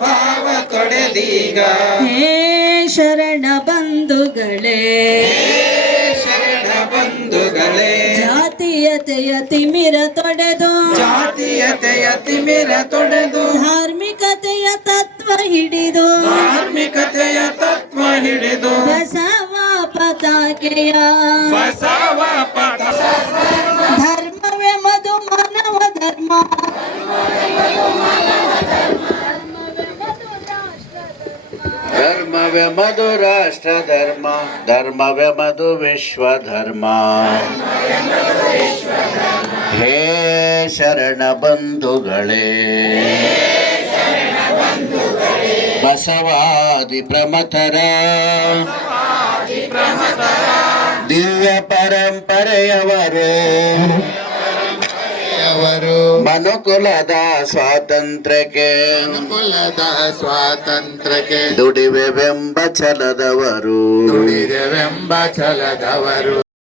ಭಾವ ತೊಡೆದೀಗ ಹೇ ಶರಣ ಬಂಧುಗಳೇ ಶರಣ ಬಂಧುಗಳೇ ಜಾತೀಯತೆಯ ತಿಮಿರ ತೊಡೆದು ಜಾತೀಯತೆಯ ತಿಮಿರ ತೊಡೆದು ಧಾರ್ಮಿಕತೆಯ ತತ್ವ ಹಿಡಿದು ಧಾರ್ಮಿಕತೆಯ ತತ್ವ ಹಿಡಿದು ಬಸವ ಪತಾಕೆಯ ಬಸವ ಪದ ಧರ್ಮವೇ ಮಧು ಮಾನವ ಧರ್ಮ ಧರ್ಮವೇ ಮಧು ರಾಷ್ಟ್ರ ಧರ್ಮ ಧರ್ಮವೇ ಮಧು ವಿಶ್ವ ಧರ್ಮ ಹೇ ಶರಣ ಬಂಧುಗಳೇ ಬಸವಾದಿ ಪ್ರಮಥರ ದಿವ್ಯ ಪರಂಪರೆಯವರು ಮನುಕುಲದ ಸ್ವಾತಂತ್ರ್ಯಕ್ಕೆ ದುಡಿವೆವೆಂಬ ಛಲದವರು